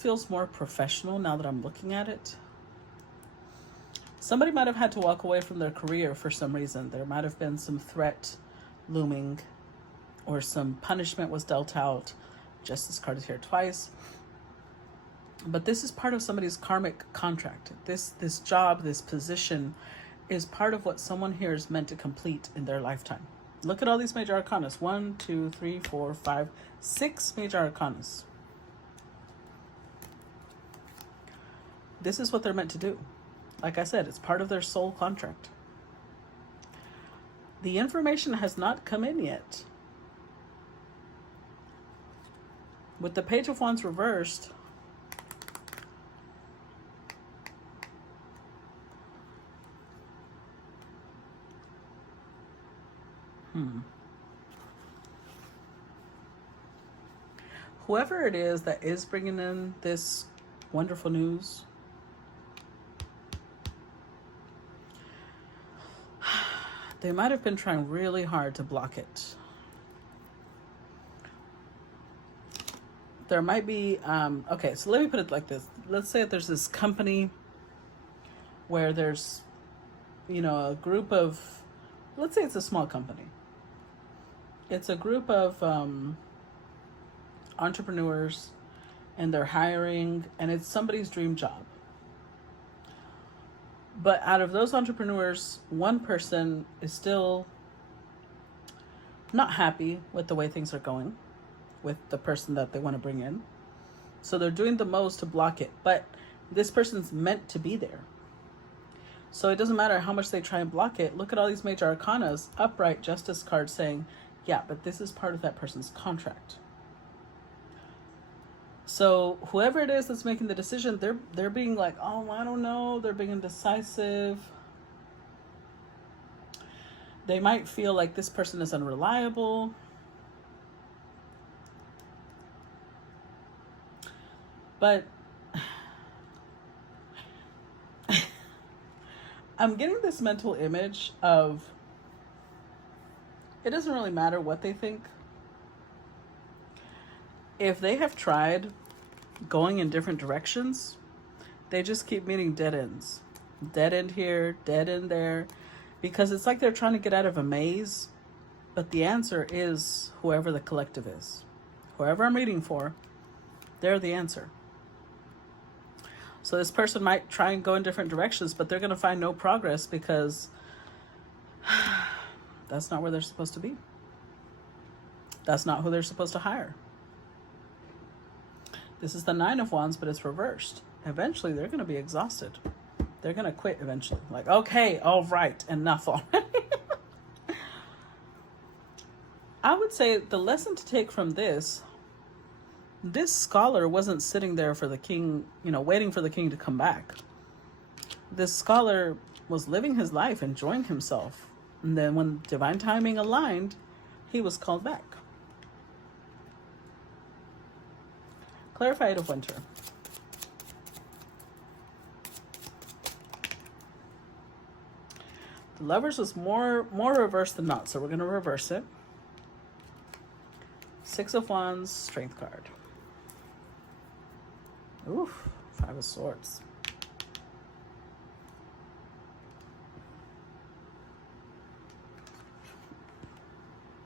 feels more professional now that I'm looking at it. Somebody might have had to walk away from their career for some reason. There might have been some threat looming, or some punishment was dealt out. Justice card is here twice. But this is part of somebody's karmic contract. This job, this position is part of what someone here is meant to complete in their lifetime. Look at all these major arcanas. 1, 2, 3, 4, 5, 6 major arcanas. This is what they're meant to do. Like I said, it's part of their soul contract. The information has not come in yet. With the Page of Wands reversed, whoever it is that is bringing in this wonderful news, they might have been trying really hard to block it. There might be, okay, so let me put it like this. Let's say that there's this company where there's, you know, a group of, let's say it's a small company. It's a group of entrepreneurs, and they're hiring, and it's somebody's dream job. But out of those entrepreneurs, one person is still not happy with the way things are going with the person that they want to bring in. So they're doing the most to block it, but this person's meant to be there. So it doesn't matter how much they try and block it. Look at all these major arcanas, upright justice card saying, yeah, but this is part of that person's contract. So whoever it is that's making the decision, they're being like, oh, I don't know. They're being indecisive. They might feel like this person is unreliable. But I'm getting this mental image of, it doesn't really matter what they think. If they have tried going in different directions, they just keep meeting dead ends. Dead end here, dead end there. Because it's like they're trying to get out of a maze. But the answer is whoever the collective is. Whoever I'm reading for, they're the answer. So this person might try and go in different directions, but they're going to find no progress because that's not where they're supposed to be. That's not who they're supposed to hire. This is the 9 of Wands, but it's reversed. Eventually, they're going to be exhausted. They're going to quit eventually. Like, okay, all right, enough already. I would say the lesson to take from this scholar wasn't sitting there for the king, you know, waiting for the king to come back. This scholar was living his life, enjoying himself. And then when divine timing aligned, he was called back. Clarify Eight of Winter. The Lovers was more reversed than not, so we're going to reverse it. 6 of Wands, Strength card. Oof, 5 of Swords.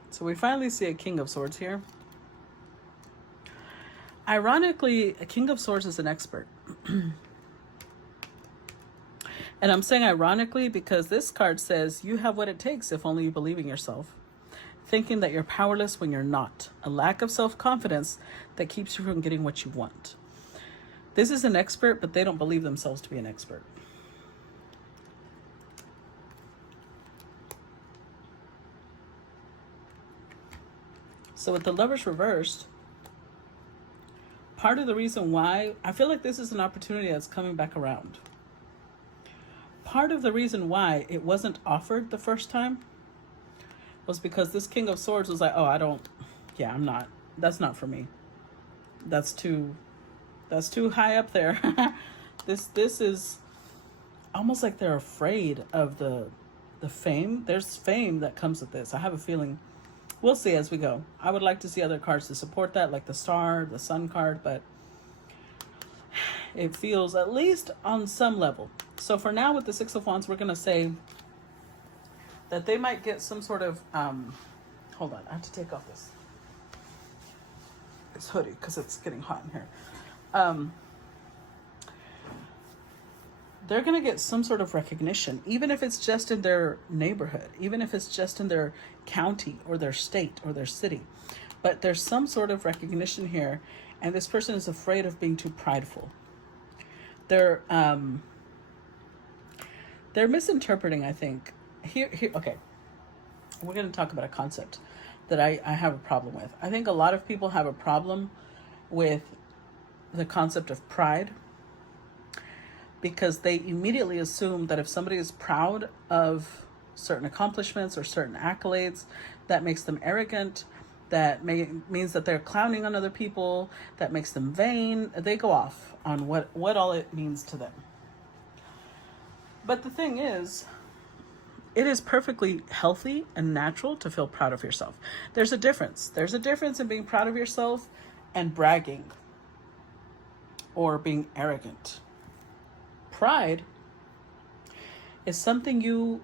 So we finally see a King of Swords here. Ironically, a King of Swords is an expert. And I'm saying ironically because this card says you have what it takes if only you believe in yourself. Thinking that you're powerless when you're not. A lack of self-confidence that keeps you from getting what you want. This is an expert, but they don't believe themselves to be an expert. So with the Lovers reversed, part of the reason why, I feel like this is an opportunity that's coming back around. Part of the reason why it wasn't offered the first time was because this King of Swords was like, oh, I'm not, that's not for me. That's too high up there. This is almost like they're afraid of the fame. There's fame that comes with this. I have a feeling. We'll see as we go. I would like to see other cards to support that, like the Star, the Sun card, but it feels, at least on some level. So for now, with the Six of Wands, we're going to say that they might get some sort of, hold on, I have to take off this hoodie because it's getting hot in here. They're going to get some sort of recognition, even if it's just in their neighborhood, even if it's just in their county or their state or their city. But there's some sort of recognition here, and this person is afraid of being too prideful. They're misinterpreting, I think. Here, okay. We're going to talk about a concept that I have a problem with. I think a lot of people have a problem with the concept of pride, because they immediately assume that if somebody is proud of certain accomplishments or certain accolades, that makes them arrogant, that means that they're clowning on other people, that makes them vain. They go off on what all it means to them. But the thing is, it is perfectly healthy and natural to feel proud of yourself. There's a difference. There's a difference in being proud of yourself and bragging or being arrogant. Pride is something you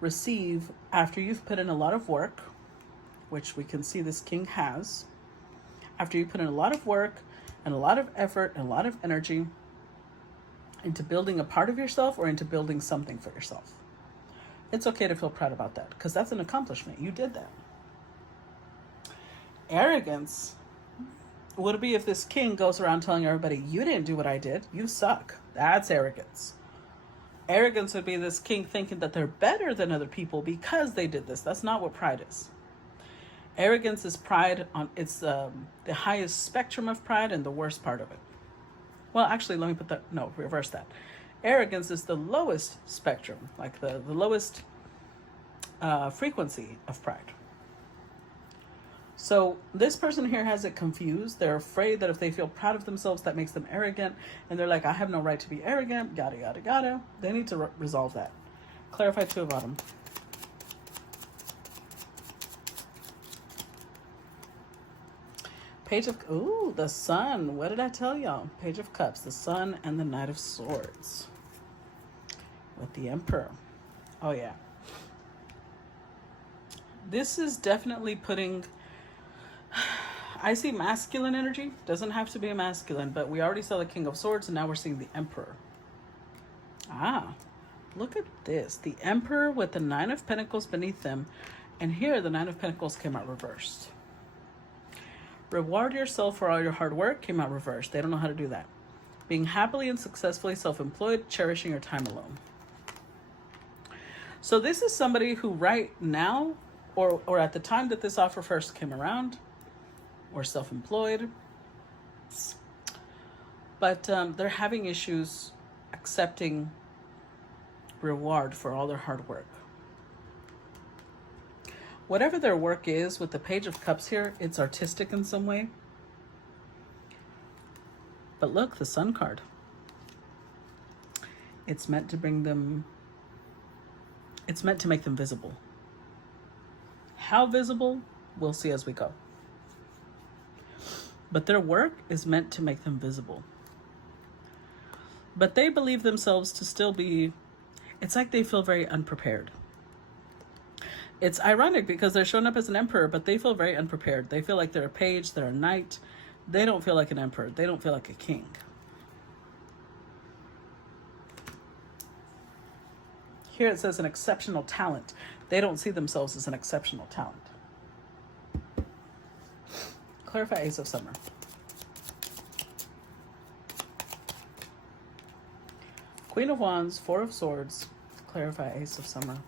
receive after you've put in a lot of work, which we can see this king has. After you put in a lot of work and a lot of effort and a lot of energy into building a part of yourself or into building something for yourself. It's okay to feel proud about that because that's an accomplishment. You did that. Arrogance would be if this king goes around telling everybody, you didn't do what I did. You suck. That's arrogance. Arrogance would be this king thinking that they're better than other people because they did this. That's not what pride is. Arrogance is pride on, it's the highest spectrum of pride and the worst part of it. Well, actually, let me put that, no, reverse that. Arrogance is the lowest spectrum, like the lowest frequency of pride. So this person here has it confused. They're afraid that if they feel proud of themselves, that makes them arrogant. And they're like, I have no right to be arrogant, yada, yada, yada. They need to resolve that. Clarify Two of Bottom. Page of, ooh, the Sun. What did I tell y'all? Page of Cups, the Sun and the Knight of Swords. With the Emperor. Oh, yeah. This is definitely putting, I see masculine energy. Doesn't have to be a masculine, but we already saw the King of Swords and now we're seeing the Emperor. Ah, look at this. The Emperor with the Nine of Pentacles beneath them. And here the Nine of Pentacles came out reversed. Reward yourself for all your hard work came out reversed. They don't know how to do that. Being happily and successfully self-employed, cherishing your time alone. So this is somebody who right now, or at the time that this offer first came around, or self-employed, but they're having issues accepting reward for all their hard work. Whatever their work is, with the Page of Cups here, it's artistic in some way. But look, the Sun card. It's meant to bring them, it's meant to make them visible. How visible, we'll see as we go. But their work is meant to make them visible. But they believe themselves to still be, it's like they feel very unprepared. It's ironic because they're showing up as an emperor, but they feel very unprepared. They feel like they're a page, they're a knight. They don't feel like an emperor. They don't feel like a king. Here it says an exceptional talent. They don't see themselves as an exceptional talent. Clarify Ace of Summer. Queen of Wands, Four of Swords. Clarify Ace of Summer.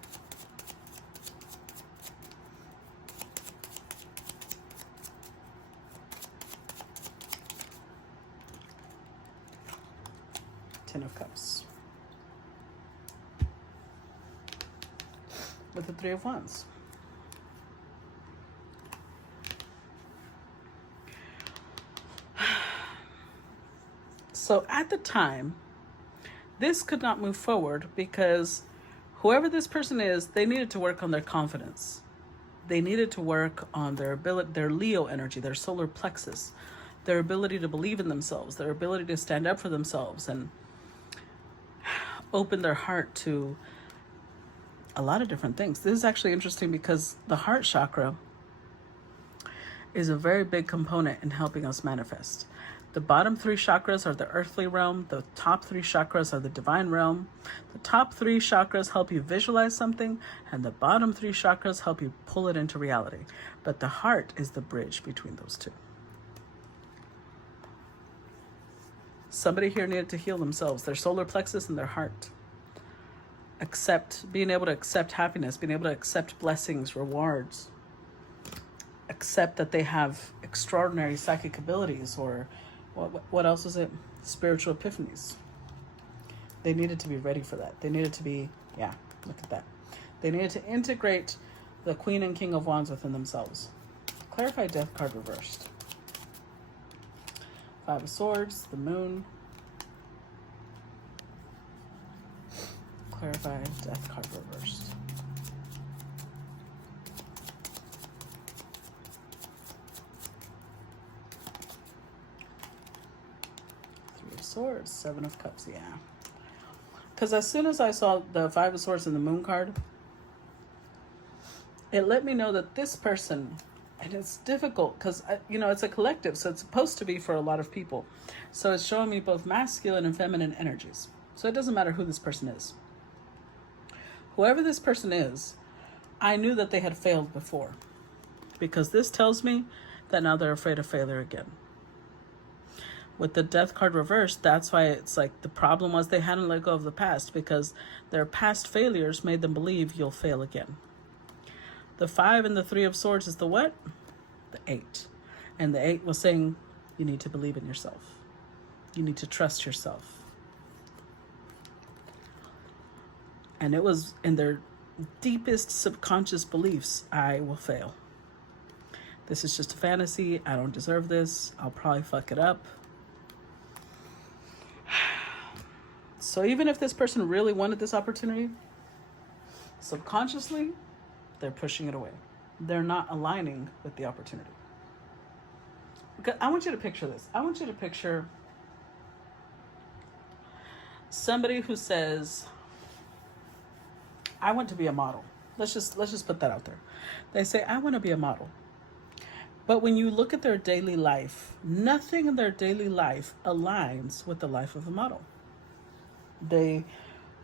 Ten of Cups. With the Three of Wands. So at the time, this could not move forward because whoever this person is, they needed to work on their confidence. They needed to work on their ability, their Leo energy, their solar plexus. their ability to believe in themselves, their ability to stand up for themselves and open their heart to a lot of different things. This is actually interesting because the heart chakra is a very big component in helping us manifest. The bottom 3 chakras are the earthly realm. The top 3 chakras are the divine realm. The top 3 chakras help you visualize something, and the bottom 3 chakras help you pull it into reality. But the heart is the bridge between those two. Somebody here needed to heal themselves, their solar plexus and their heart. Being able to accept happiness, being able to accept blessings, rewards. Accept that they have extraordinary psychic abilities, or what else is it? Spiritual epiphanies. They needed to be ready for that. They needed to be, yeah, look at that. They needed to integrate the Queen and King of Wands within themselves. Clarify Death card reversed. 5 of Swords, the Moon. Clarify Death card reversed. Swords, 7 of Cups, yeah. Because as soon as I saw the 5 of Swords and the Moon card, it let me know that this person, and it's difficult because, it's a collective, so it's supposed to be for a lot of people. So it's showing me both masculine and feminine energies. So it doesn't matter who this person is. Whoever this person is, I knew that they had failed before, because this tells me that now they're afraid of failure again. With the Death card reversed, that's why it's like the problem was they hadn't let go of the past, because their past failures made them believe you'll fail again. The 5 and the 3 of Swords is the what? The 8. And the 8 was saying you need to believe in yourself. You need to trust yourself. And it was in their deepest subconscious beliefs, I will fail. This is just a fantasy. I don't deserve this. I'll probably fuck it up. So even if this person really wanted this opportunity, subconsciously, they're pushing it away. They're not aligning with the opportunity. Because I want you to picture this. I want you to picture somebody who says, I want to be a model. Let's just put that out there. They say, I want to be a model. But when you look at their daily life, nothing in their daily life aligns with the life of a model. They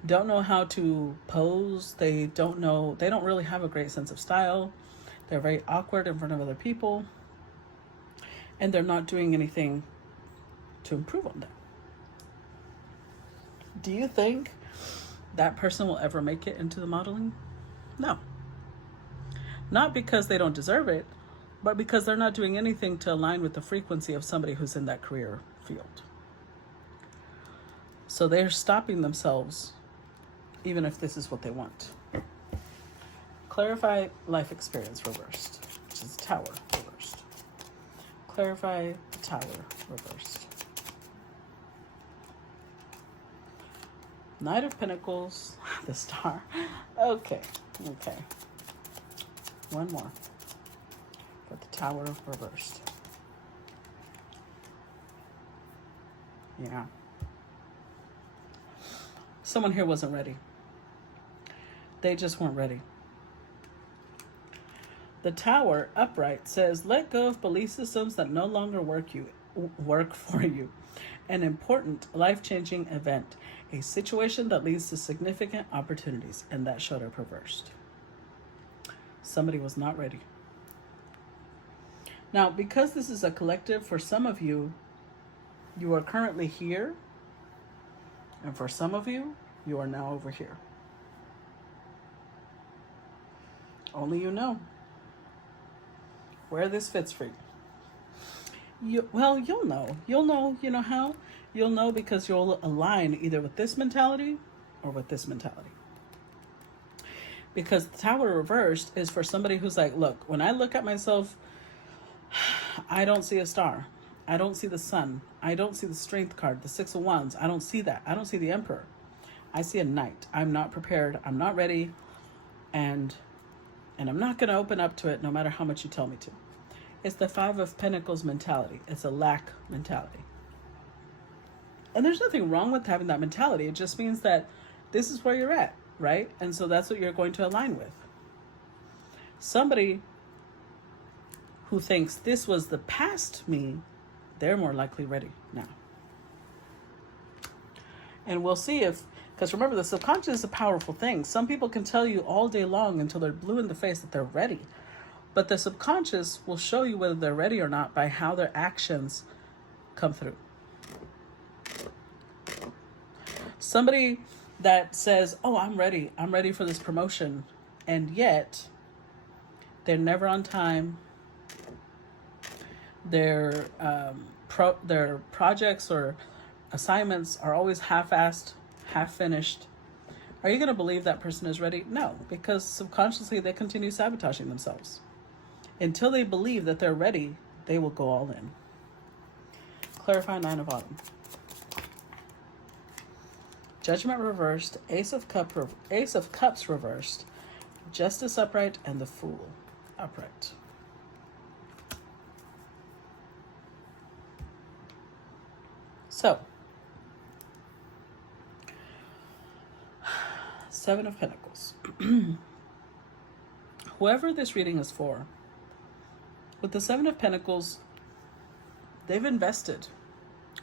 don't know how to pose. They don't really have a great sense of style. They're very awkward in front of other people. And they're not doing anything to improve on that. Do you think that person will ever make it into the modeling? No. Not because they don't deserve it, but because they're not doing anything to align with the frequency of somebody who's in that career field. So they're stopping themselves, even if this is what they want. Clarify life experience reversed, which is Tower reversed. Clarify the Tower reversed. Knight of Pentacles, the Star. Okay. One more. For the Tower reversed. Yeah. Someone here wasn't ready. They just weren't ready. The Tower upright says, let go of belief systems that no longer work for you. An important life-changing event. A situation that leads to significant opportunities. And that showed up reversed. Somebody was not ready. Now, because this is a collective, for some of you, you are currently here. And for some of you, you are now over here. Only you know where this fits for you. You'll know. You'll know, you know how? You'll know because you'll align either with this mentality or with this mentality. Because the Tower reversed is for somebody who's like, look, when I look at myself, I don't see a star. I don't see the sun. I don't see the Strength card, the 6 of Wands. I don't see that. I don't see the Emperor. I see a Knight. I'm not prepared. I'm not ready. And I'm not going to open up to it no matter how much you tell me to. It's the Five of Pentacles mentality. It's a lack mentality. And there's nothing wrong with having that mentality. It just means that this is where you're at, right? And so that's what you're going to align with. Somebody who thinks this was the past me, they're more likely ready now. And we'll see if, because remember, the subconscious is a powerful thing. Some people can tell you all day long until they're blue in the face that they're ready. But the subconscious will show you whether they're ready or not by how their actions come through. Somebody that says, oh, I'm ready for this promotion, and yet they're never on time. Their projects or assignments are always half-assed, half-finished. Are you going to believe that person is ready? No, because subconsciously they continue sabotaging themselves. Until they believe that they're ready, they will go all in. Clarify Nine of Autumn. Judgment reversed, Ace of Cups reversed, Justice upright, and the Fool upright. So, Seven of Pentacles. Whoever this reading is for, with the Seven of Pentacles, they've invested.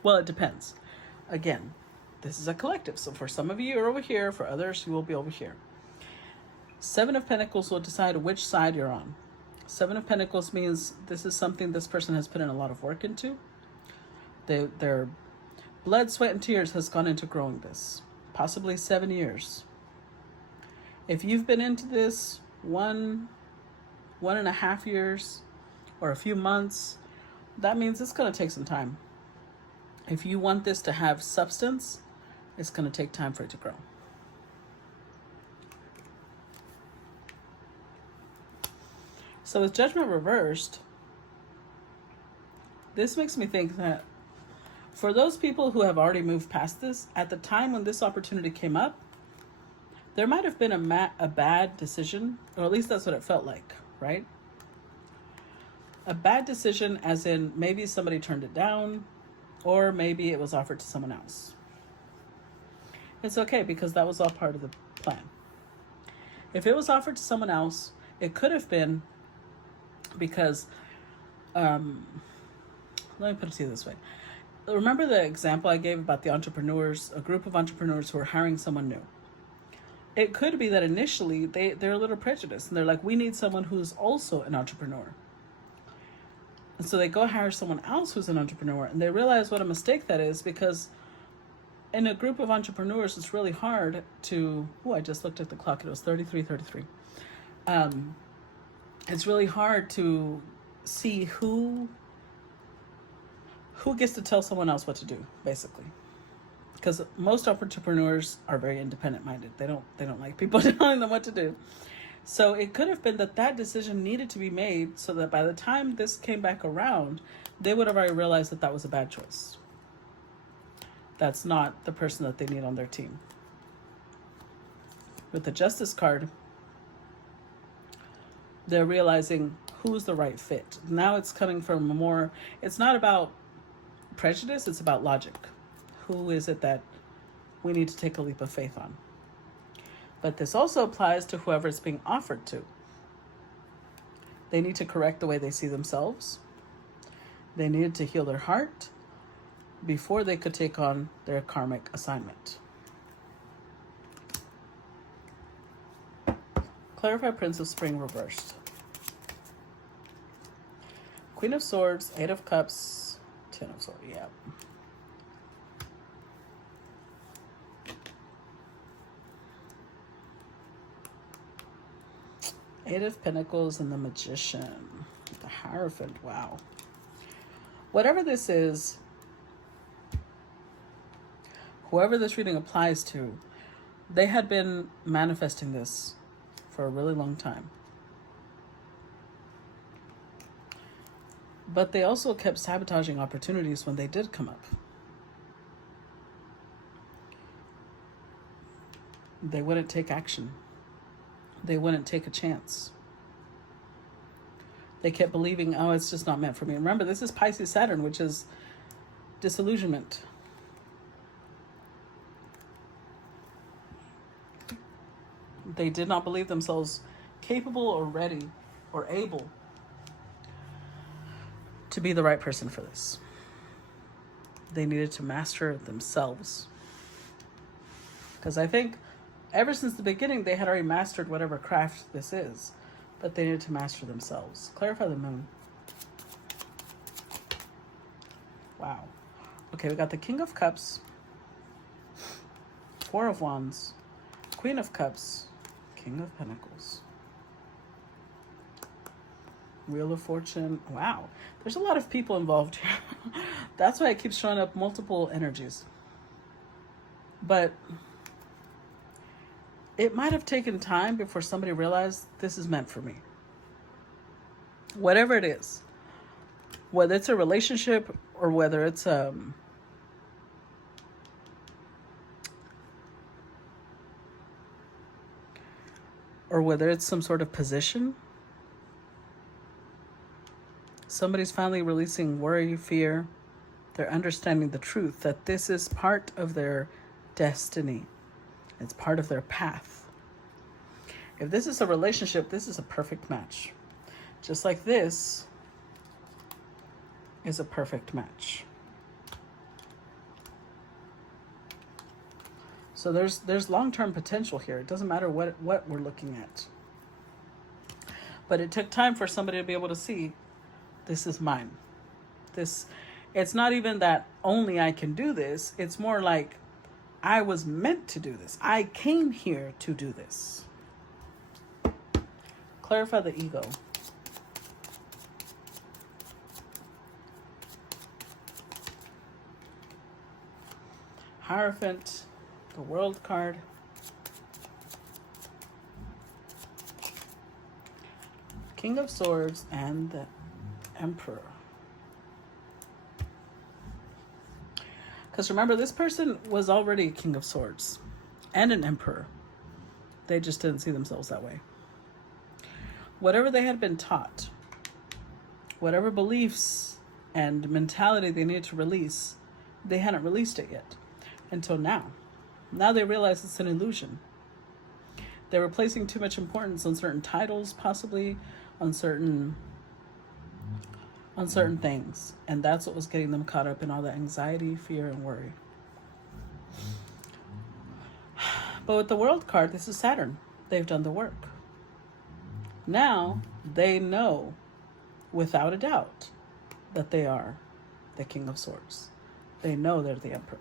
Well, it depends. Again, this is a collective. So for some of you, you're over here. For others, you will be over here. Seven of Pentacles will decide which side you're on. Seven of Pentacles means this is something this person has put in a lot of work into. Their blood, sweat, and tears has gone into growing this. Possibly 7 years. If you've been into this 1.5 years, or a few months, that means it's going to take some time. If you want this to have substance, it's going to take time for it to grow. So with Judgment reversed, this makes me think that for those people who have already moved past this, at the time when this opportunity came up, there might have been a bad decision, or at least that's what it felt like, right? A bad decision as in maybe somebody turned it down, or maybe it was offered to someone else. It's okay because that was all part of the plan. If it was offered to someone else, it could have been because, let me put it to you this way. Remember the example I gave about the entrepreneurs, a group of entrepreneurs who are hiring someone new. It could be that initially they're a little prejudiced and they're like, we need someone who's also an entrepreneur. And so they go hire someone else who's an entrepreneur, and they realize what a mistake that is, because in a group of entrepreneurs, it's really hard to, I just looked at the clock, it was 33:33. It's really hard to see who gets to tell someone else what to do, basically. Because most entrepreneurs are very independent minded. They don't like people telling them what to do. So it could have been that decision needed to be made so that by the time this came back around, they would have already realized that was a bad choice. That's not the person that they need on their team. With the Justice card, they're realizing who's the right fit. Now it's coming from it's not about prejudice, it's about logic. Who is it that we need to take a leap of faith on? But this also applies to whoever it's being offered to. They need to correct the way they see themselves. They needed to heal their heart before they could take on their karmic assignment. Clarify Prince of Spring reversed. Queen of Swords, Eight of Cups, Ten of Swords, yeah. Eight of Pentacles and the Magician. The Hierophant, wow. Whatever this is, whoever this reading applies to, they had been manifesting this for a really long time. But they also kept sabotaging opportunities when they did come up. They wouldn't take action. They wouldn't take a chance. They kept believing, oh, it's just not meant for me. Remember, this is Pisces Saturn, which is disillusionment. They did not believe themselves capable or ready or able to be the right person for this. They needed to master themselves. Because I think ever since the beginning, they had already mastered whatever craft this is. But they needed to master themselves. Clarify the moon. Wow. Okay, we got the King of Cups, Four of Wands, Queen of Cups, King of Pentacles, Wheel of Fortune. Wow. There's a lot of people involved here. That's why it keeps showing up multiple energies. But it might have taken time before somebody realized this is meant for me. Whatever it is, whether it's a relationship or whether it's or whether it's some sort of position, somebody's finally releasing worry, fear. They're understanding the truth that this is part of their destiny. It's part of their path. If this is a relationship, this is a perfect match. Just like this is a perfect match. So there's long-term potential here. It doesn't matter what we're looking at. But it took time for somebody to be able to see, this is mine. It's not even that only I can do this. It's more like, I was meant to do this. I came here to do this. Clarify the ego. Hierophant, the World card. King of Swords and the Emperor. Because remember, this person was already a King of Swords and an Emperor. They just didn't see themselves that way. Whatever they had been taught, whatever beliefs and mentality they needed to release, they hadn't released it yet until now. Now they realize it's an illusion. They were placing too much importance on certain titles, possibly on certain things. And that's what was getting them caught up in all the anxiety, fear, and worry. But with the World card, this is Saturn. They've done the work. Now they know without a doubt that they are the King of Swords. They know they're the Emperor.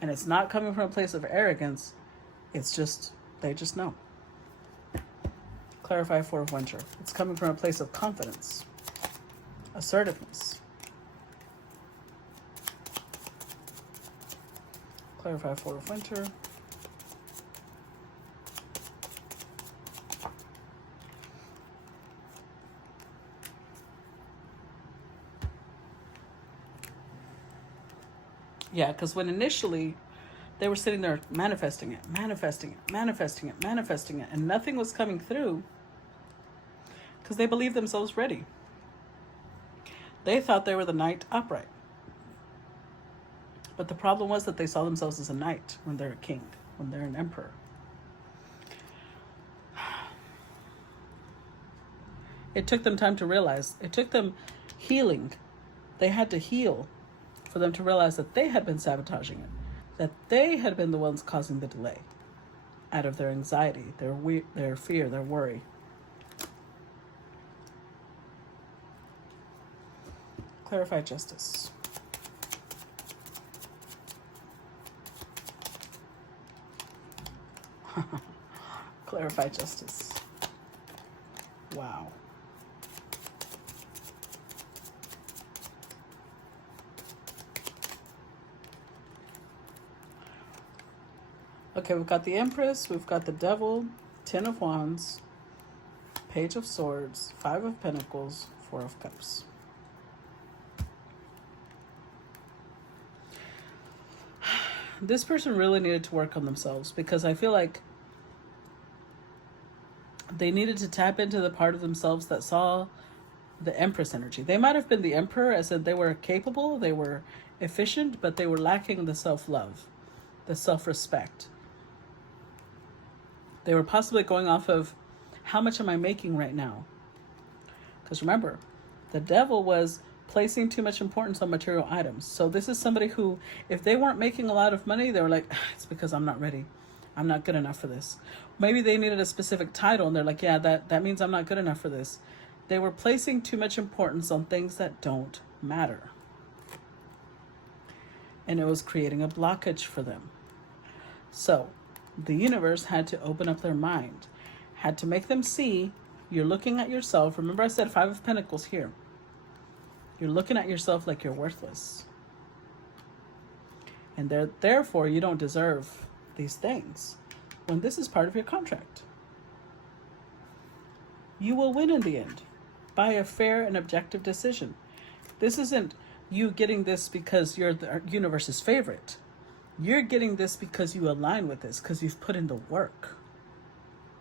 And it's not coming from a place of arrogance. It's just, they just know. Clarify Four of Winter. It's coming from a place of confidence. Assertiveness. Clarify Four of Winter. Yeah, because when initially they were sitting there manifesting it, and nothing was coming through because they believed themselves ready. They thought they were the knight upright. But the problem was that they saw themselves as a knight when they're a king, when they're an emperor. It took them time to realize. It took them healing. They had to heal for them to realize that they had been sabotaging it, that they had been the ones causing the delay out of their anxiety, their fear, their worry. Clarify justice. Clarify justice. Wow. Okay, we've got the Empress, we've got the Devil, Ten of Wands, Page of Swords, Five of Pentacles, Four of Cups. This person really needed to work on themselves because I feel like They needed to tap into the part of themselves that saw the Empress energy. They might have been the Emperor, as in they were capable, they were efficient, but they were lacking the self-love, the self-respect. They were possibly going off of, how much am I making right now? Because remember, the devil was placing too much importance on material items. So this is somebody who, if they weren't making a lot of money, they were like, it's because I'm not ready. I'm not good enough for this. Maybe they needed a specific title and they're like, yeah, that means I'm not good enough for this. They were placing too much importance on things that don't matter. And it was creating a blockage for them. So the universe had to open up their mind, had to make them see, you're looking at yourself. Remember I said 5 of Pentacles here. You're looking at yourself like you're worthless. And therefore, you don't deserve these things when this is part of your contract. You will win in the end by a fair and objective decision. This isn't you getting this because you're the universe's favorite. You're getting this because you align with this, because you've put in the work.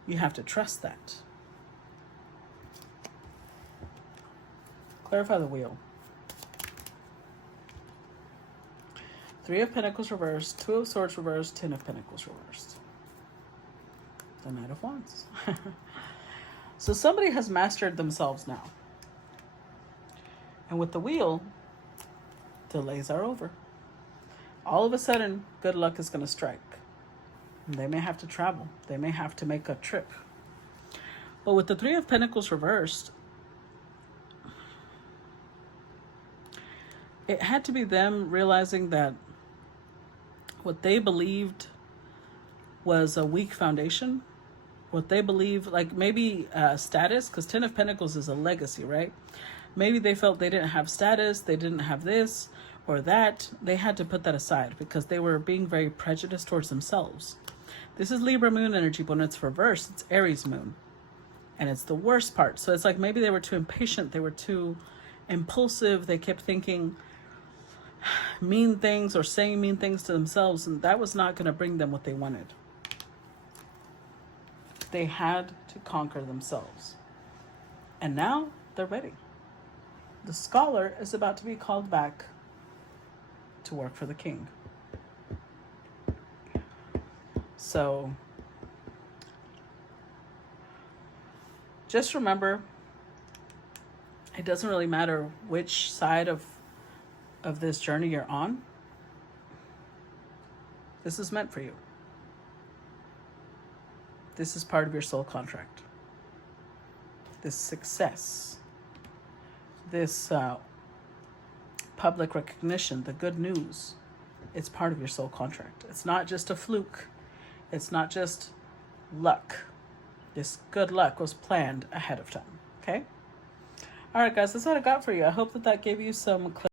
You have to trust that. Clarify the wheel. 3 of Pentacles reversed, 2 of Swords reversed, 10 of Pentacles reversed. The Knight of Wands. So somebody has mastered themselves now. And with the wheel, delays are over. All of a sudden, good luck is going to strike. And they may have to travel. They may have to make a trip. But with the 3 of Pentacles reversed, it had to be them realizing that what they believed was a weak foundation, what they believe, like maybe status, because 10 of Pentacles is a legacy, right? Maybe they felt they didn't have status, they didn't have this or that. They had to put that aside because they were being very prejudiced towards themselves. This is Libra moon energy, but when it's reversed, it's Aries moon. And it's the worst part. So it's like maybe they were too impatient, they were too impulsive, they kept thinking mean things or saying mean things to themselves, and that was not going to bring them what they wanted. They had to conquer themselves. And now they're ready. The scholar is about to be called back to work for the king. So just remember, it doesn't really matter which side of this journey you're on. This is meant for you. This is part of your soul contract. This success, this public recognition, the good news, it's part of your soul contract. It's not just a fluke. It's not just luck. This good luck was planned ahead of time. Okay? All right, guys, that's what I got for you. I hope that gave you some clarity.